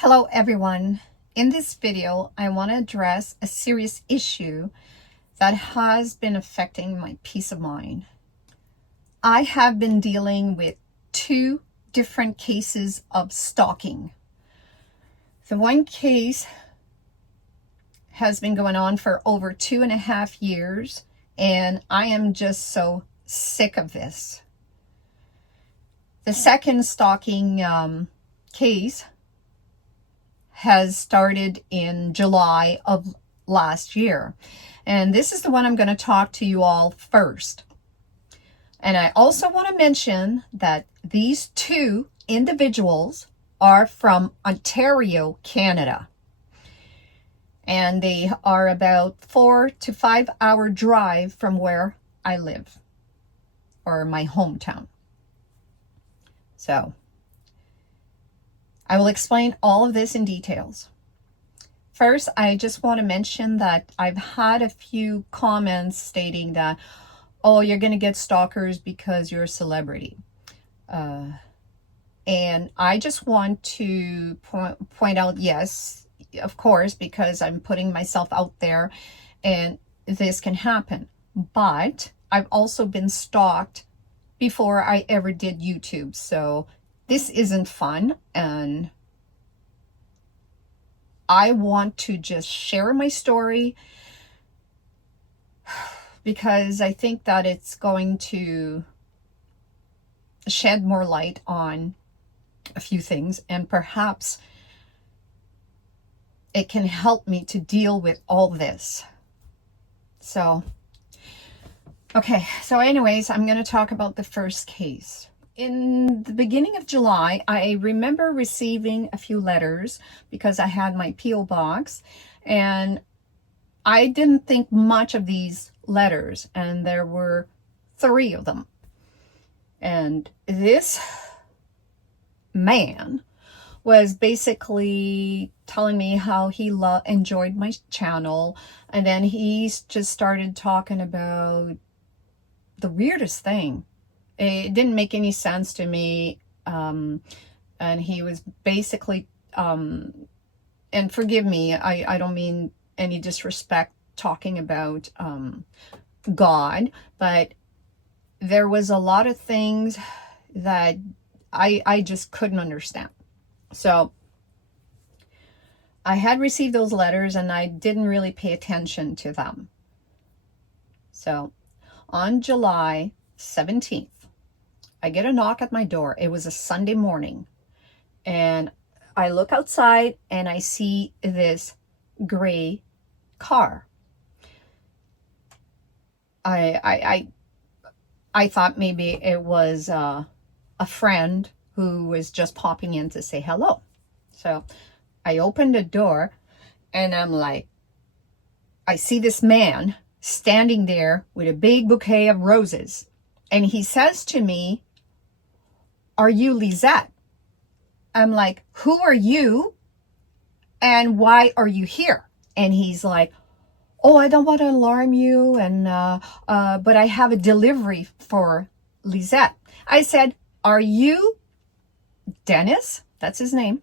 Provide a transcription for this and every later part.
Hello everyone. In this video, I want to address a serious issue that has been affecting my peace of mind. I have been dealing with two different cases of stalking. The one case has been going on for over 2.5 years, and I am just so sick of this. The second stalking case has started in July of last year. And this is the one I'm going to talk to you all first. And I also want to mention that these two individuals are from Ontario, Canada. And they are about 4 to 5 hour drive from where I live, or my hometown. So I will explain all of this in details. First, I just want to mention that I've had a few comments stating that, oh, you're going to get stalkers because you're a celebrity. And I just want to point out, yes, of course, because I'm putting myself out there and this can happen. But I've also been stalked before I ever did YouTube. So this isn't fun, and I want to just share my story because I think that it's going to shed more light on a few things, and perhaps it can help me to deal with all this. So, okay, so anyways, I'm going to talk about the first case. In the beginning of July, I remember receiving a few letters because I had my P.O. box, and I didn't think much of these letters, and there were 3 of them. And this man was basically telling me how he enjoyed my channel, and then he just started talking about the weirdest thing. It didn't make any sense to me, and he was basically, and forgive me, I don't mean any disrespect talking about God, but there was a lot of things that I just couldn't understand. So I had received those letters and I didn't really pay attention to them. So on July 17th, I get a knock at my door. It was a Sunday morning, and I look outside and I see this gray car. I thought maybe it was a friend who was just popping in to say hello. So I opened the door and I'm like, I see this man standing there with a big bouquet of roses. And he says to me, "Are you Lisette?" I'm like, "Who are you? And why are you here?" And he's like, "Oh, I don't want to alarm you, and but I have a delivery for Lisette." I said, "Are you Dennis?" That's his name.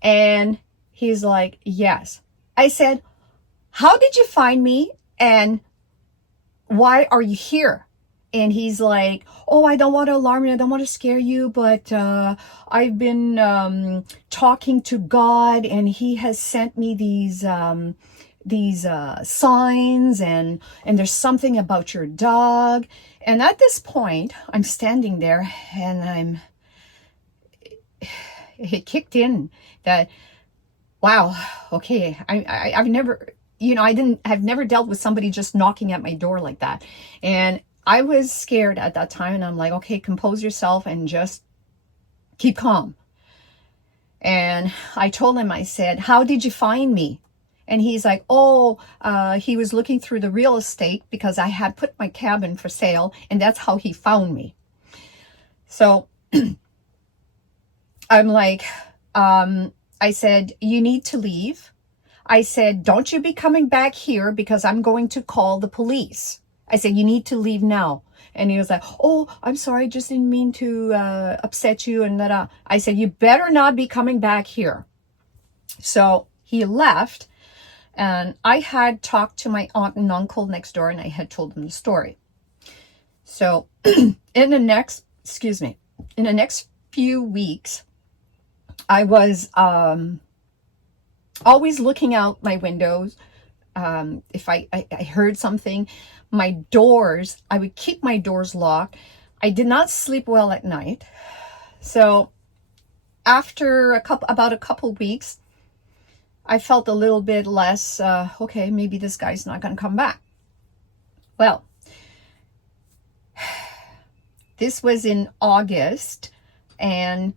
And he's like, "Yes." I said, "How did you find me, and why are you here?" And he's like, "Oh, I don't want to alarm you. I don't want to scare you, but I've been talking to God, and he has sent me these signs, and there's something about your dog." And at this point, I'm standing there, and it kicked in that, wow, okay, I've never, I've never dealt with somebody just knocking at my door like that. And I was scared at that time, and I'm like, okay, compose yourself and just keep calm. And I told him, I said, "How did you find me?" And he's like, "Oh, he was looking through the real estate because I had put my cabin for sale, and that's how he found me." So I'm like, I said, "You need to leave." I said, "Don't you be coming back here because I'm going to call the police." I said, "You need to leave now." And he was like, "Oh, I'm sorry, just didn't mean to upset you." And that I said, "You better not be coming back here." So he left, and I had talked to my aunt and uncle next door, and I had told them the story. So in the next, in the next few weeks, I was always looking out my windows. If I heard something, my doors, I would keep my doors locked. I did not sleep well at night. So after about a couple weeks, I felt a little bit less, okay, maybe this guy's not going to come back. Well, this was in August, and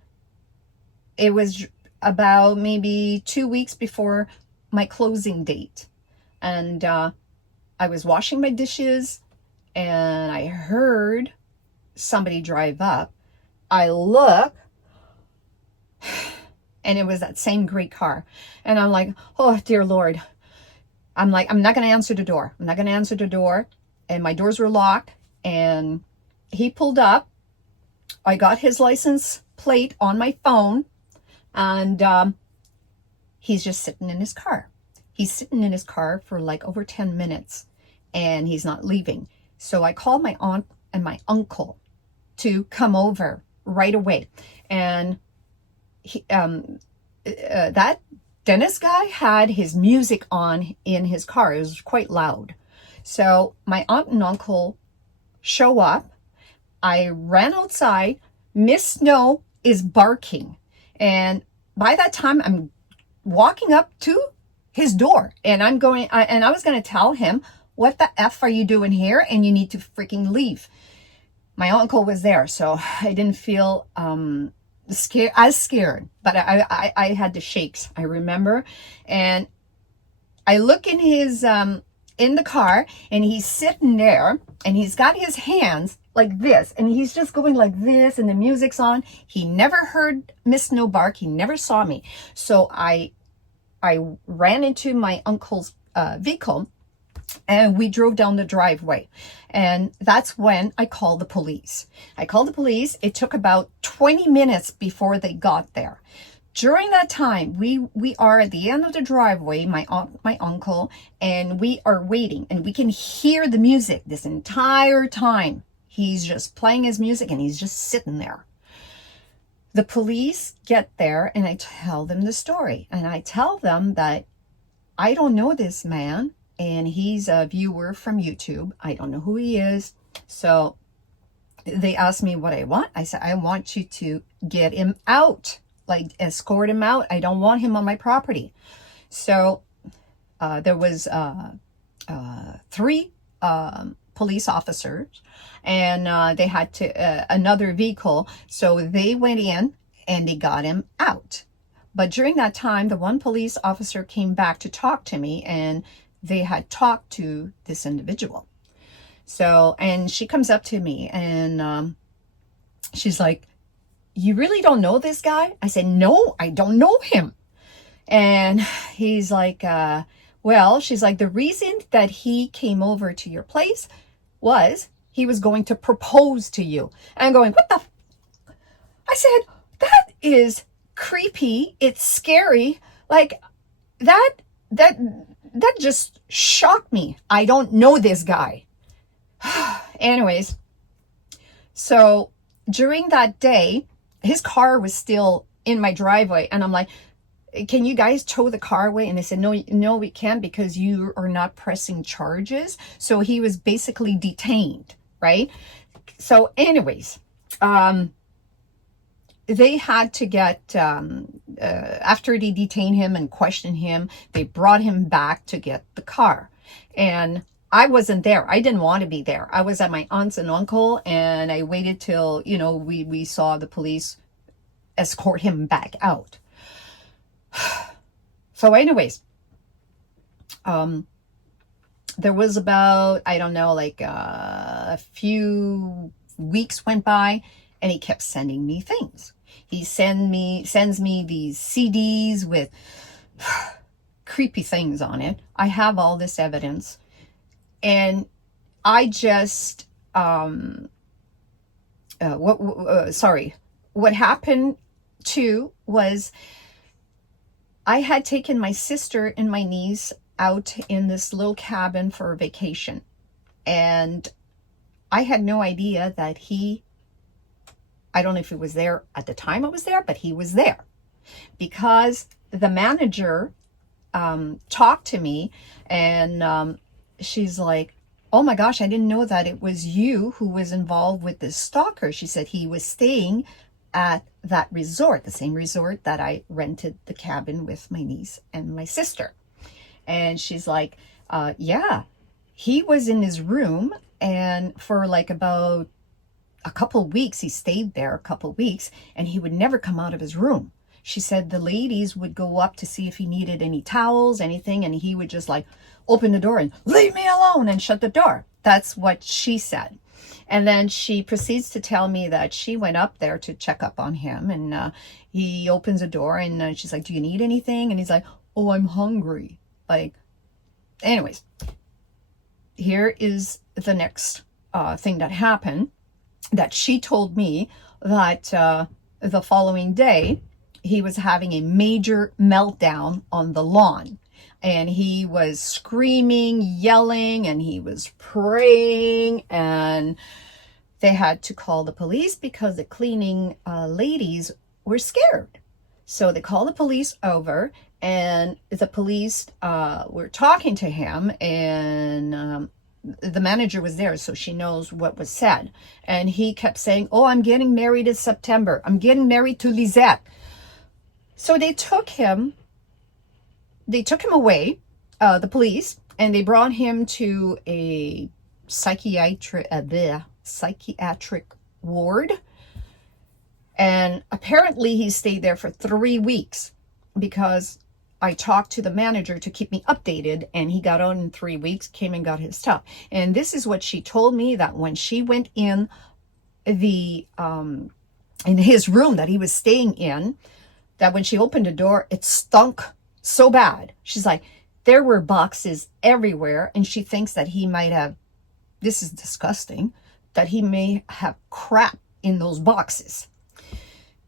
it was about maybe 2 weeks before my closing date. And I was washing my dishes, and I heard somebody drive up. I look, and it was that same gray car. And I'm like, oh, dear Lord. I'm like, I'm not going to answer the door. I'm not going to answer the door. And my doors were locked. And he pulled up. I got his license plate on my phone. And he's just sitting in his car. He's sitting in his car for like over 10 minutes. And he's not leaving. So I called my aunt and my uncle to come over right away. And that Dennis guy had his music on in his car. It was quite loud. So my aunt and uncle show up. I ran outside. Miss Snow is barking. And by that time, I'm walking up to his door. And I was going to tell him, what the F are you doing here? And you need to freaking leave. My uncle was there, so I didn't feel scared, but I had the shakes, I remember. And I look in his in the car, and he's sitting there, and he's got his hands like this, and he's just going like this, and the music's on. He never heard Miss Snow bark. He never saw me. So I ran into my uncle's vehicle, and we drove down the driveway. And that's when I called the police. It took about 20 minutes before they got there. During that time, we are at the end of the driveway, my aunt, my uncle, and we are waiting. And we can hear the music this entire time. He's just playing his music, and he's just sitting there. The police get there, and I tell them the story. And I tell them that I don't know this man. And he's a viewer from YouTube. I don't know who he is. So they asked me what I want. I said, I want you to get him out, like escort him out. I don't want him on my property. So there was 3 police officers, and they had to another vehicle. So they went in and they got him out. But during that time, the one police officer came back to talk to me, and they had talked to this individual. So, and she comes up to me, and she's like, you really don't know this guy? I said, no, I don't know him. And he's like, well, she's like, the reason that he came over to your place was he was going to propose to you. And I'm going, what the? I said, that is creepy. It's scary. Like that just shocked me. I don't know this guy. Anyways, so during that day, his car was still in my driveway, and I'm like, can you guys tow the car away? And they said, no, we can't, because you are not pressing charges. So he was basically detained, right? So anyways, they had to get, after they detained him and questioned him, they brought him back to get the car. And I wasn't there. I didn't want to be there. I was at my aunt's and uncle, and I waited till, we saw the police escort him back out. So anyways, there was about, I don't know, like a few weeks went by, and he kept sending me things. He sends me these CDs with creepy things on it. I have all this evidence. And I just, what happened too was I had taken my sister and my niece out in this little cabin for a vacation. And I had no idea that I don't know if he was there at the time I was there, but he was there because the manager talked to me, and she's like, oh my gosh, I didn't know that it was you who was involved with this stalker. She said he was staying at that resort, the same resort that I rented the cabin with my niece and my sister. And she's like, yeah, he was in his room, and for like about a couple weeks, he stayed there a couple weeks, and he would never come out of his room. She said the ladies would go up to see if he needed any towels, anything, and he would just like open the door and leave me alone and shut the door. That's what she said. And then she proceeds to tell me that she went up there to check up on him, and he opens the door, and she's like, do you need anything? And he's like, oh, I'm hungry. Like, anyways, here is the next thing that happened, that she told me that the following day, he was having a major meltdown on the lawn. And he was screaming, yelling, and he was praying, and they had to call the police because the cleaning ladies were scared. So they called the police over, and the police were talking to him, and the manager was there, so she knows what was said. And he kept saying, oh, I'm getting married in September. I'm getting married to Lisette. So they took him away, the police, and they brought him to a psychiatric ward. And apparently he stayed there for 3 weeks because I talked to the manager to keep me updated, and he got out in 3 weeks, came and got his stuff. And this is what she told me, that when she went in his room that he was staying in, that when she opened the door, it stunk so bad. She's like, there were boxes everywhere, and she thinks that he might have, this is disgusting, that he may have crap in those boxes.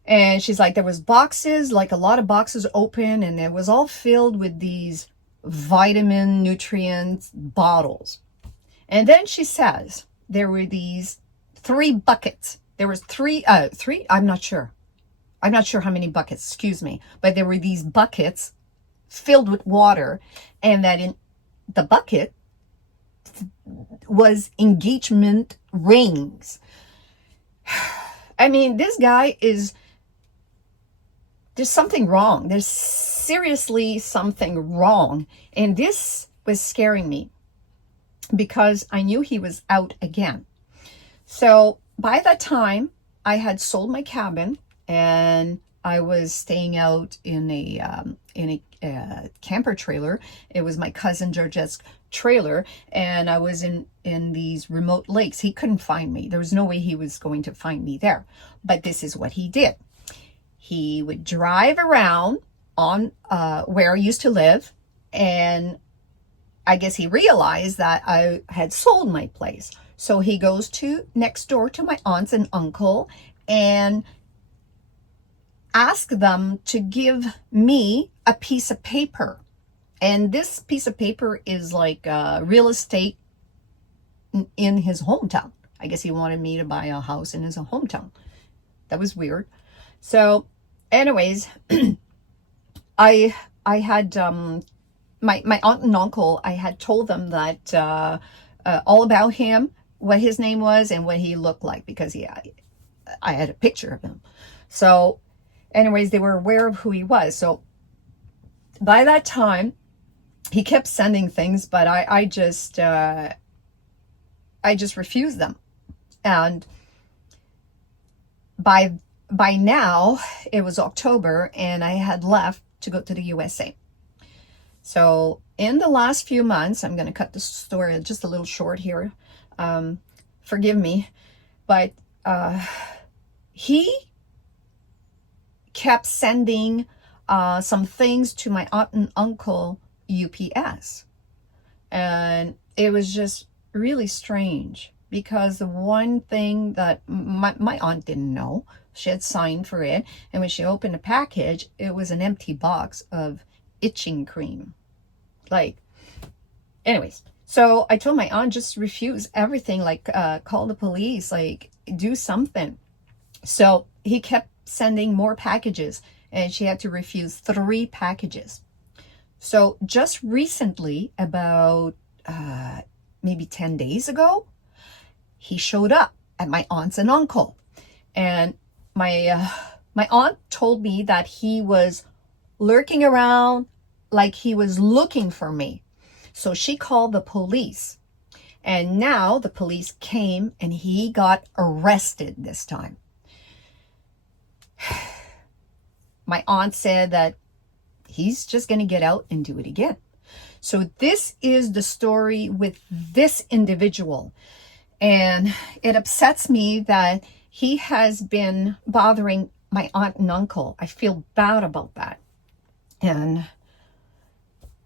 And she's like, there was boxes, like a lot of boxes open, and it was all filled with these vitamin nutrients bottles. And then she says there were these 3 buckets. There was three, I'm not sure how many buckets, excuse me, but there were these buckets filled with water, and that in the bucket was engagement rings. I mean, this guy there's something wrong. There's seriously something wrong. And this was scaring me because I knew he was out again. So by that time, I had sold my cabin, and I was staying out in a camper trailer. It was my cousin Georgette's trailer, and I was in these remote lakes. He couldn't find me. There was no way he was going to find me there. But this is what he did. He would drive around on where I used to live, and I guess he realized that I had sold my place. So he goes to next door to my aunts and uncle and ask them to give me a piece of paper. And this piece of paper is like real estate in his hometown. I guess he wanted me to buy a house in his hometown. That was weird. So anyways, I had my aunt and uncle, I had told them that all about him, what his name was and what he looked like, because I had a picture of him. So anyways, they were aware of who he was. So by that time, he kept sending things, but I just refused them. And by now, it was October, and I had left to go to the USA. So in the last few months, I'm going to cut the story just a little short here. Forgive me, but he kept sending some things to my aunt and uncle UPS. And it was just really strange because the one thing that my aunt didn't know, she had signed for it, and when she opened the package, it was an empty box of itching cream. Like, anyways, so I told my aunt, just refuse everything, like call the police, like do something. So he kept sending more packages, and she had to refuse 3 packages. So just recently, about maybe 10 days ago, he showed up at my aunt's and uncle. And my aunt told me that he was lurking around, like he was looking for me. So she called the police. And now the police came and he got arrested this time. My aunt said that he's just going to get out and do it again. So this is the story with this individual. And it upsets me that he has been bothering my aunt and uncle. I feel bad about that. And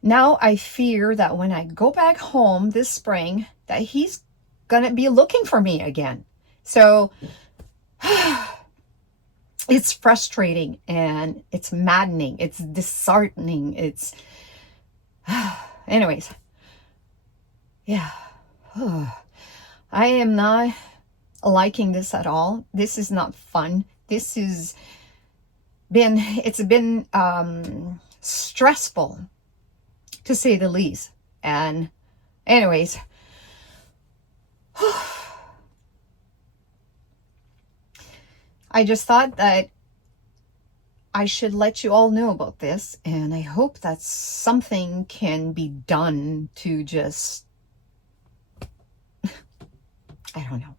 now I fear that when I go back home this spring, that he's going to be looking for me again. So it's frustrating and it's maddening. It's disheartening. It's, anyways, yeah. I am not liking this at all. This is not fun. It's been stressful, to say the least. And anyways, I just thought that I should let you all know about this, and I hope that something can be done to just, I don't know.